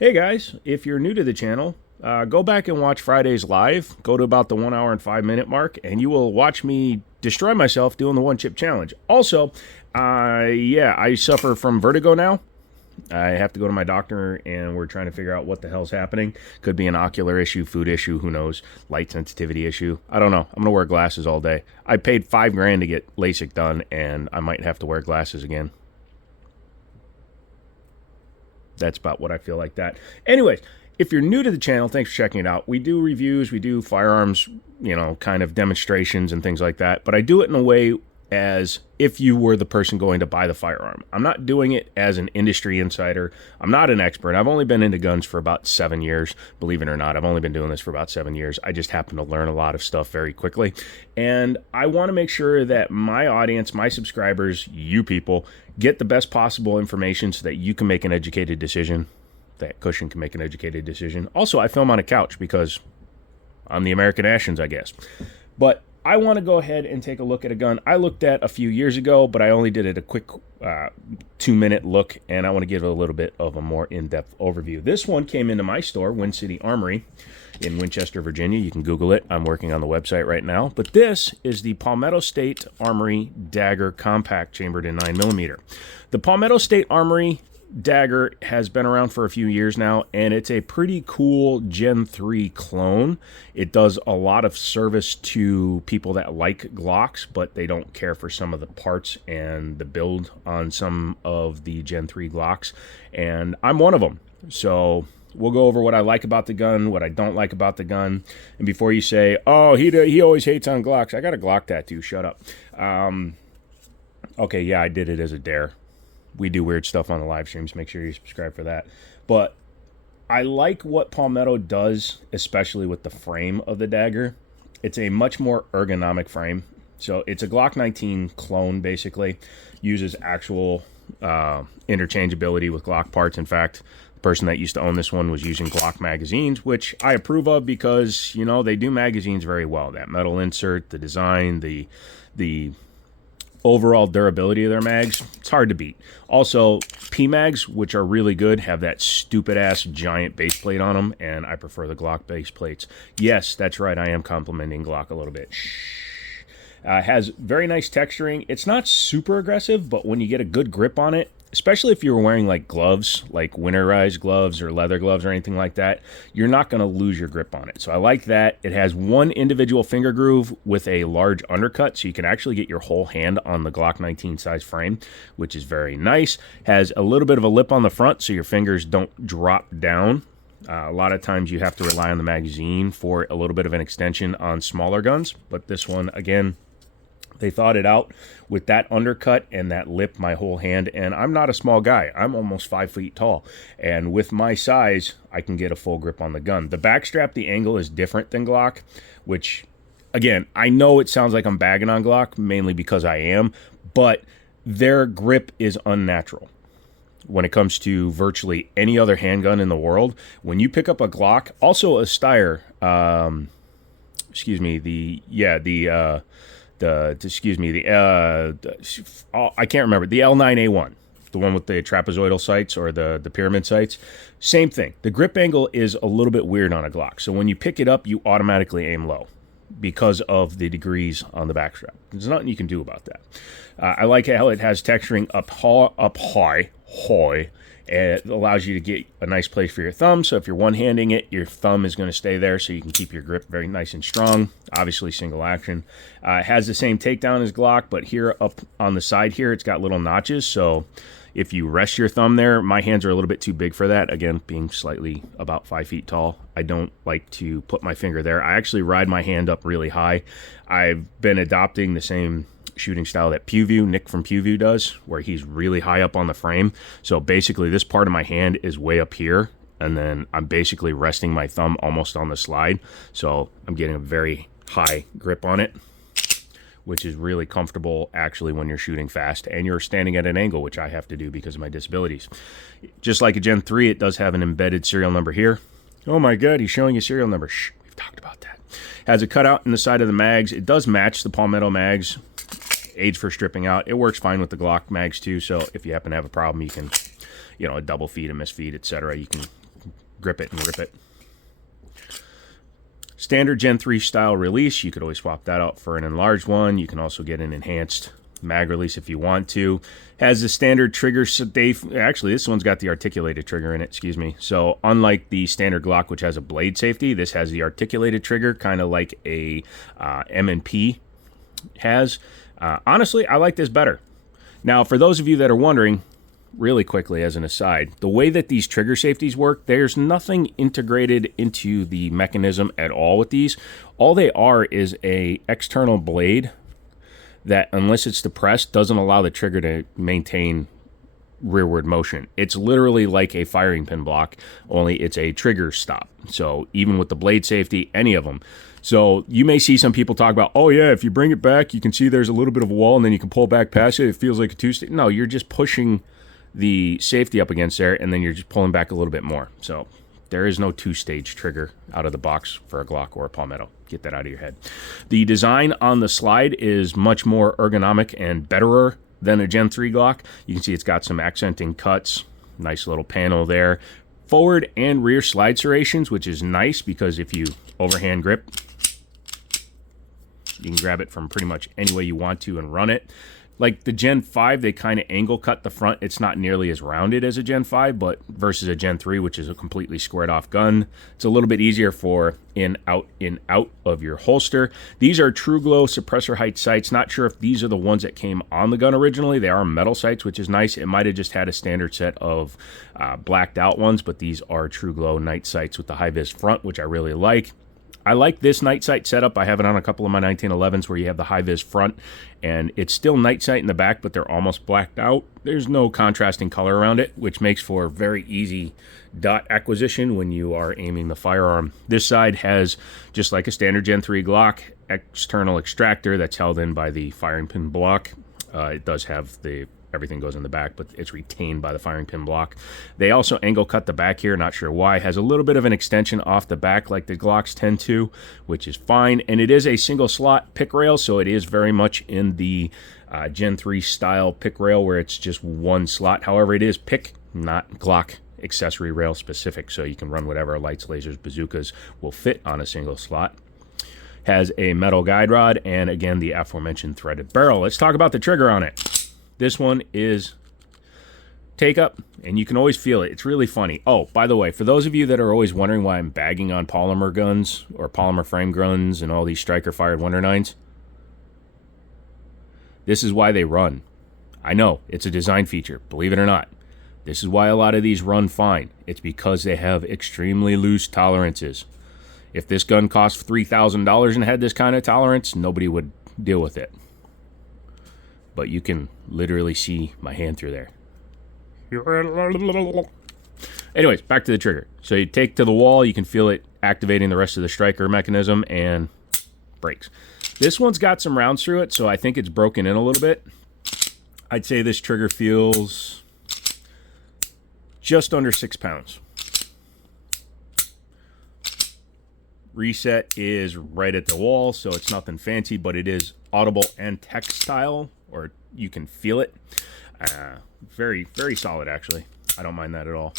Hey guys, if you're new to the channel, go back and watch Friday's live. Go to about the 1 hour and 5 minute mark, and you will watch me destroy myself doing the one chip challenge. Also, yeah, I suffer from vertigo now. I have to go to my doctor, and we're trying to figure out what the hell's happening. Could be an ocular issue, food issue, who knows, light sensitivity issue. I don't know. I'm gonna wear glasses all day. I paid $5 grand to get LASIK done, and I might have to wear glasses again. That's about what I feel like that. Anyways, if you're new to the channel, thanks for checking it out. We do reviews, we do firearms, kind of demonstrations and things like that. But I do it in a way as if you were the person going to buy the firearm. I'm not doing it as an industry insider. I'm not an expert. I've only been into guns for about 7 years. Believe it or not, I've only been doing this for about 7 years. I just happen to learn a lot of stuff very quickly. And I want to make sure that my audience, my subscribers, you people, get the best possible information so that you can make an educated decision, that Cushion can make an educated decision. Also, I film on a couch because I'm the American Ashens, I guess. But I want to go ahead and take a look at a gun I looked at a few years ago, but I only did it a quick 2-minute look, and I want to give it a little bit of a more in-depth overview. This one came into my store, Wind City Armory, in Winchester, Virginia. You can Google it. I'm working on the website right now. But this is the Palmetto State Armory Dagger Compact, chambered in 9mm. The Palmetto State Armory Dagger has been around for a few years now, and it's a pretty cool Gen 3 clone. It does a lot of service to people that like Glocks, but they don't care for some of the parts and the build on some of the Gen 3 Glocks, and I'm one of them. So we'll go over what I like about the gun, what I don't like about the gun, and before you say, oh, he always hates on Glocks, I got a Glock tattoo, shut up. Okay, yeah, I did it as a dare. We do weird stuff on the live streams. Make sure you subscribe for that. But I like what Palmetto does, especially with the frame of the dagger. It's a much more ergonomic frame. So it's a Glock 19 clone, basically. Uses actual interchangeability with Glock parts. In fact, the person that used to own this one was using Glock magazines, which I approve of because, they do magazines very well. That metal insert, the design, the overall durability of their mags, it's hard to beat. Also, P-mags, which are really good, have that stupid-ass giant base plate on them, and I prefer the Glock base plates. Yes, that's right, I am complimenting Glock a little bit. Has very nice texturing. It's not super aggressive, but when you get a good grip on it, especially if you were wearing like gloves, like winterized gloves or leather gloves or anything like that, you're not going to lose your grip on it. So I like that. It has one individual finger groove with a large undercut, so you can actually get your whole hand on the Glock 19 size frame, which is very nice. Has a little bit of a lip on the front so your fingers don't drop down. A lot of times you have to rely on the magazine for a little bit of an extension on smaller guns, but this one, again, they thought it out with that undercut and that lip, my whole hand. And I'm not a small guy. I'm almost 5 feet tall. And with my size, I can get a full grip on the gun. The backstrap, the angle is different than Glock, which, again, I know it sounds like I'm bagging on Glock, mainly because I am, but their grip is unnatural. When it comes to virtually any other handgun in the world, when you pick up a Glock, also a Steyr, I can't remember, the L9A1, the one with the trapezoidal sights or the pyramid sights. Same thing. The grip angle is a little bit weird on a Glock. So when you pick it up, you automatically aim low because of the degrees on the backstrap. There's nothing you can do about that. I like how it has texturing up high. It allows you to get a nice place for your thumb. So if you're one-handing it, your thumb is going to stay there so you can keep your grip very nice and strong. Obviously, single action. It has the same takedown as Glock, but here up on the side here, it's got little notches. So if you rest your thumb there, my hands are a little bit too big for that. Again, being slightly about 5 feet tall, I don't like to put my finger there. I actually ride my hand up really high. I've been adopting the same shooting style that Nick from PewView does, where he's really high up on the frame. So basically this part of my hand is way up here, and then I'm basically resting my thumb almost on the slide. So I'm getting a very high grip on it, which is really comfortable actually when you're shooting fast and you're standing at an angle, which I have to do because of my disabilities. Just like a Gen 3, it does have an embedded serial number here. Oh my God, he's showing a serial number. Shh, we've talked about that. Has a cutout in the side of the mags. It does match the Palmetto mags. Aids for stripping out. It works fine with the Glock mags too, so if you happen to have a problem, you can, a double feed, a misfeed, etc. You can grip it and rip it. Standard Gen 3 style release. You could always swap that out for an enlarged one. You can also get an enhanced mag release if you want to. Has the standard trigger safe. Actually, this one's got the articulated trigger in it, excuse me. So unlike the standard Glock, which has a blade safety, this has the articulated trigger, kind of like a M&P has. Honestly, I like this better. Now, for those of you that are wondering, really quickly as an aside, the way that these trigger safeties work, there's nothing integrated into the mechanism at all with these. All they are is a external blade that, unless it's depressed, doesn't allow the trigger to maintain rearward motion. It's literally like a firing pin block, only it's a trigger stop. So even with the blade safety, any of them. So you may see some people talk about, oh yeah, if you bring it back, you can see there's a little bit of a wall and then you can pull back past it. It feels like a two-stage. No, you're just pushing the safety up against there and then you're just pulling back a little bit more. So there is no two-stage trigger out of the box for a Glock or a Palmetto. Get that out of your head. The design on the slide is much more ergonomic and betterer than a Gen 3 Glock. You can see it's got some accenting cuts, nice little panel there. Forward and rear slide serrations, which is nice because if you overhand grip, you can grab it from pretty much any way you want to and run it. Like the Gen 5, they kind of angle cut the front. It's not nearly as rounded as a Gen 5, but versus a Gen 3, which is a completely squared off gun, it's a little bit easier for in, out of your holster. These are True Glow suppressor height sights. Not sure if these are the ones that came on the gun originally. They are metal sights, which is nice. It might have just had a standard set of blacked out ones, but these are True Glow night sights with the high vis front, which I really like. I like this night sight setup. I have it on a couple of my 1911s where you have the high vis front and it's still night sight in the back, but they're almost blacked out. There's no contrasting color around it, which makes for very easy dot acquisition when you are aiming the firearm. This side has, just like a standard Gen 3 Glock, external extractor that's held in by the firing pin block. It does have everything goes in the back, but it's retained by the firing pin block. They also angle cut the back here, not sure why. Has a little bit of an extension off the back like the Glocks tend to, which is fine. And it is a single slot pick rail, so it is very much in the Gen 3 style pick rail where it's just one slot. However, it is pick, not Glock accessory rail specific, so you can run whatever lights, lasers, bazookas will fit on a single slot. Has a metal guide rod and, again, the aforementioned threaded barrel. Let's talk about the trigger on it. This one is take up, and you can always feel it. It's really funny. Oh, by the way, for those of you that are always wondering why I'm bagging on polymer guns or polymer frame guns and all these striker-fired Wonder 9s, this is why they run. I know, it's a design feature, believe it or not. This is why a lot of these run fine. It's because they have extremely loose tolerances. If this gun cost $3,000 and had this kind of tolerance, nobody would deal with it. But you can literally see my hand through there. Anyways, back to the trigger. So you take to the wall, you can feel it activating the rest of the striker mechanism and breaks. This one's got some rounds through it, so I think it's broken in a little bit. I'd say this trigger feels just under 6 pounds. Reset is right at the wall, so it's nothing fancy, but it is audible and textile, or you can feel it. Very, very solid, actually. I don't mind that at all.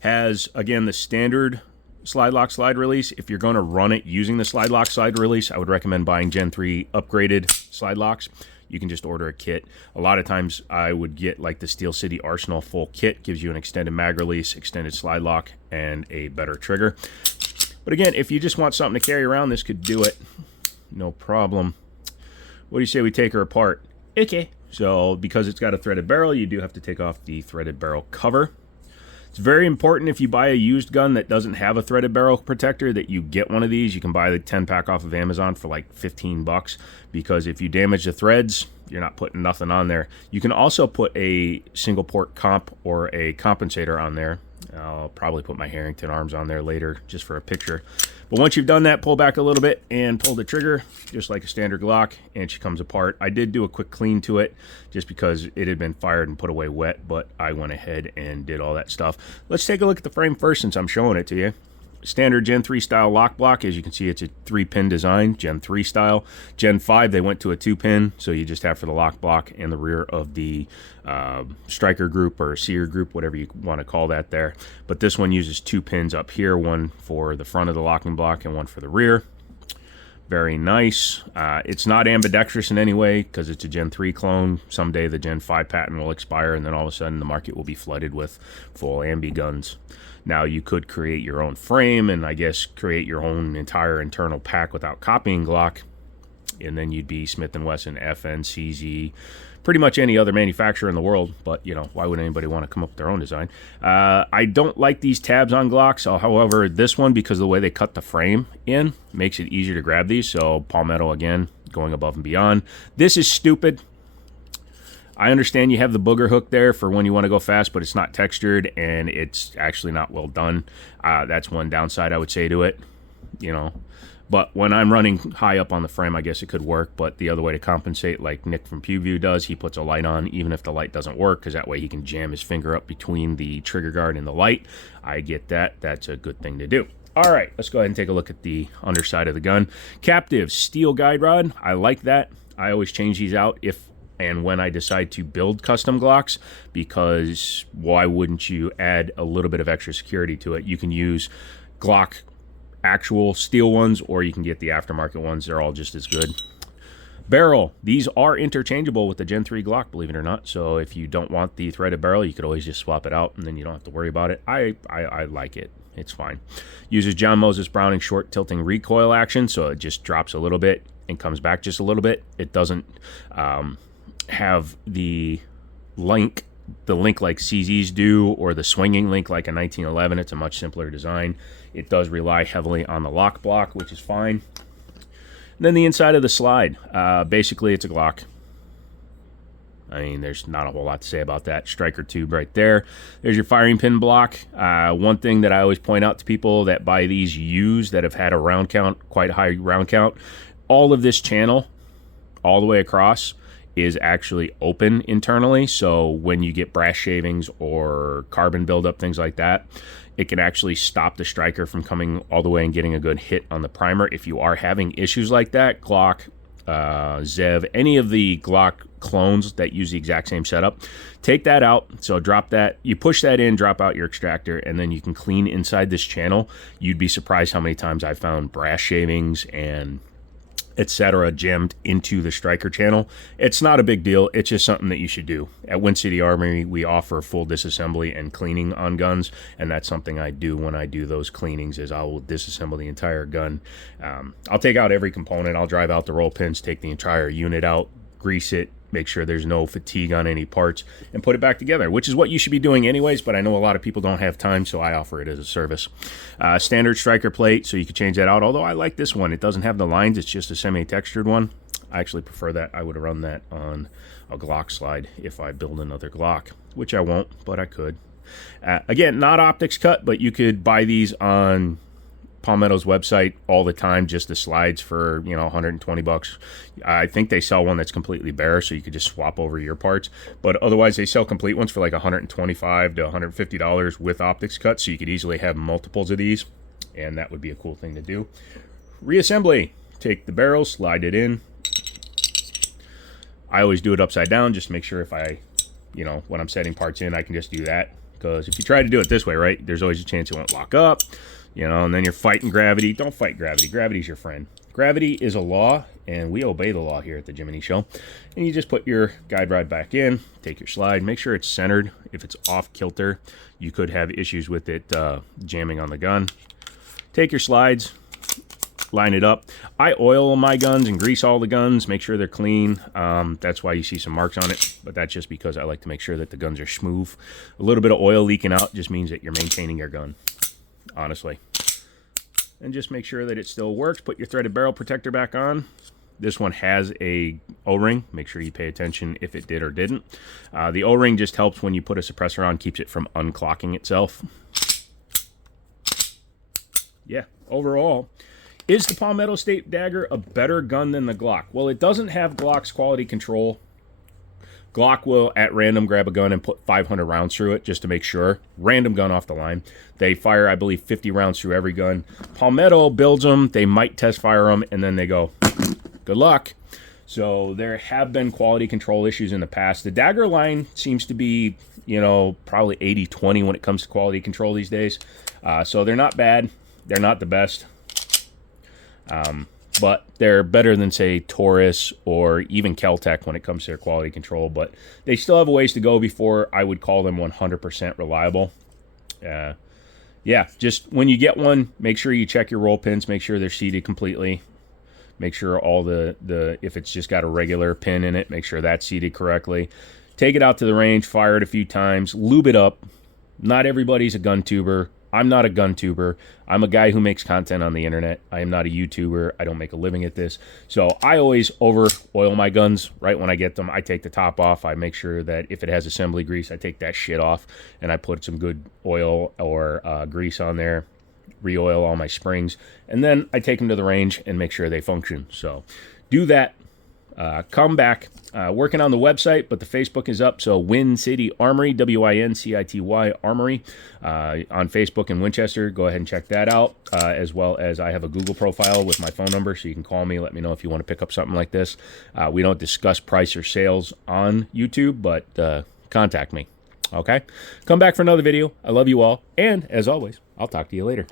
Has, again, the standard slide lock slide release. If you're going to run it using the slide lock slide release, I would recommend buying Gen 3 upgraded slide locks. You can just order a kit. A lot of times I would get like the Steel City Arsenal full kit. Gives you an extended mag release, extended slide lock, and a better trigger. But again, if you just want something to carry around, this could do it. No problem. What do you say we take her apart? Okay. So because it's got a threaded barrel, you do have to take off the threaded barrel cover. It's very important if you buy a used gun that doesn't have a threaded barrel protector that you get one of these. You can buy the 10-pack off of Amazon for like 15 bucks, because if you damage the threads, you're not putting nothing on there. You can also put a single port comp or a compensator on there. I'll probably put my Harrington arms on there later just for a picture. But once you've done that, pull back a little bit and pull the trigger just like a standard Glock, and she comes apart. I did do a quick clean to it just because it had been fired and put away wet, but I went ahead and did all that stuff. Let's take a look at the frame first since I'm showing it to you. standard Gen 3 style lock block. As you can see, it's a 3-pin design, Gen 3 style. Gen 5, they went to a 2-pin, so you just have for the lock block and the rear of the striker group or seer group, whatever you want to call that there. But this one uses 2 pins up here, one for the front of the locking block and one for the rear. Very nice. It's not ambidextrous in any way because it's a Gen 3 clone. Someday the Gen 5 patent will expire, and then all of a sudden the market will be flooded with full ambi guns. Now, you could create your own frame and I guess create your own entire internal pack without copying Glock, and then you'd be Smith & Wesson, FN, CZ, pretty much any other manufacturer in the world. But, you know, why would anybody want to come up with their own design? I don't like these tabs on Glocks. However, this one, because of the way they cut the frame in, makes it easier to grab these. So Palmetto, again, going above and beyond. This is stupid. I understand you have the booger hook there for when you want to go fast, but it's not textured, and it's actually not well done. That's one downside I would say to it, you know. But when I'm running high up on the frame, I guess it could work. But the other way to compensate, like Nick from PewView does, he puts a light on even if the light doesn't work, because that way he can jam his finger up between the trigger guard and the light. I get that. That's a good thing to do. All right, let's go ahead and take a look at the underside of the gun. Captive steel guide rod. I like that. I always change these out if and when I decide to build custom Glocks, because why wouldn't you add a little bit of extra security to it? You can use Glock actual steel ones, or you can get the aftermarket ones. They're all just as good. Barrel. These are interchangeable with the Gen 3 Glock, believe it or not. So if you don't want the threaded barrel, you could always just swap it out, and then you don't have to worry about it. I like it. It's fine. Uses John Moses Browning short tilting recoil action, so it just drops a little bit and comes back just a little bit. It doesn't have the link like CZs do, or the swinging link like a 1911. It's a much simpler design. It does rely heavily on the lock block, which is fine. And then the inside of the slide. Basically, it's a Glock. I mean, there's not a whole lot to say about that. Striker tube right there. There's your firing pin block. One thing that I always point out to people that buy these used that have had a round count, quite a high round count, all of this channel, all the way across, is actually open internally. So when you get brass shavings or carbon buildup, things like that, it can actually stop the striker from coming all the way and getting a good hit on the primer. If you are having issues like that, Glock, Zev, any of the Glock clones that use the exact same setup, take that out. So drop that, you push that in, drop out your extractor, and then you can clean inside this channel. You'd be surprised how many times I found brass shavings and etc. jammed into the striker channel. It's not a big deal. It's just something that you should do. At Wind City Armory, we offer full disassembly and cleaning on guns, and that's something I do when I do those cleanings, is I will disassemble the entire gun. I'll take out every component. I'll drive out the roll pins, take the entire unit out, grease it, make sure there's no fatigue on any parts, and put it back together, which is what you should be doing anyways, but I know a lot of people don't have time, so I offer it as a service. Standard striker plate, so you can change that out, although I like this one. It doesn't have the lines, it's just a semi-textured one. I actually prefer that. I would have run that on a Glock slide if I build another Glock, which I won't, but I could. Again, not optics cut, but you could buy these on Palmetto's website all the time, just the slides for, you know, 120 bucks. I think they sell one that's completely bare, so you could just swap over your parts, but otherwise they sell complete ones for like 125 to 150 dollars with optics cut, so you could easily have multiples of these, and that would be a cool thing to do. Reassembly. Take the barrel, slide it in. I always do it upside down, just to make sure if I, you know, when I'm setting parts in, I can just do that, because if you try to do it this way, right, there's always a chance it won't lock up. You know, and then you're fighting gravity. Don't fight gravity. Gravity's your friend. Gravity is a law, and we obey the law here at the Jiminy Show. And you just put your guide rod back in, take your slide, make sure it's centered. If it's off kilter, you could have issues with it jamming on the gun. Take your slides, line it up. I oil my guns and grease all the guns, make sure they're clean. That's why you see some marks on it, but that's just because I like to make sure that the guns are smooth. A little bit of oil leaking out just means that you're maintaining your gun, honestly. And just make sure that it still works. Put your threaded barrel protector back on. This one has a O-ring. Make sure you pay attention if it did or didn't. The O-ring just helps when you put a suppressor on, keeps it from unclocking itself. Yeah, overall, is the Palmetto State Dagger a better gun than the Glock? Well, it doesn't have Glock's quality control. Glock will, at random, grab a gun and put 500 rounds through it just to make sure. Random gun off the line. They fire, I believe, 50 rounds through every gun. Palmetto builds them. They might test fire them, and then they go, good luck. So there have been quality control issues in the past. The Dagger line seems to be, you know, probably 80-20 when it comes to quality control these days. So they're not bad. They're not the best. But they're better than, say, Taurus or even Kel-Tec when it comes to their quality control. But they still have a ways to go before I would call them 100% reliable. Yeah, just when you get one, make sure you check your roll pins. Make sure they're seated completely. Make sure all the if it's just got a regular pin in it, make sure that's seated correctly. Take it out to the range, fire it a few times, lube it up. Not everybody's a gun tuber. I'm not a gun tuber. I'm a guy who makes content on the internet. I am not a YouTuber. I don't make a living at this. So I always over oil my guns right when I get them. I take the top off. I make sure that if it has assembly grease, I take that shit off and I put some good oil or grease on there. Re-oil all my springs. And then I take them to the range and make sure they function. So do that. Come back. Working on the website, but the Facebook is up. So Win City Armory, WINCITY Armory, on Facebook in Winchester. Go ahead and check that out. As well as I have a Google profile with my phone number, so you can call me. Let me know if you want to pick up something like this. We don't discuss price or sales on YouTube, but contact me. Okay? Come back for another video. I love you all. And as always, I'll talk to you later.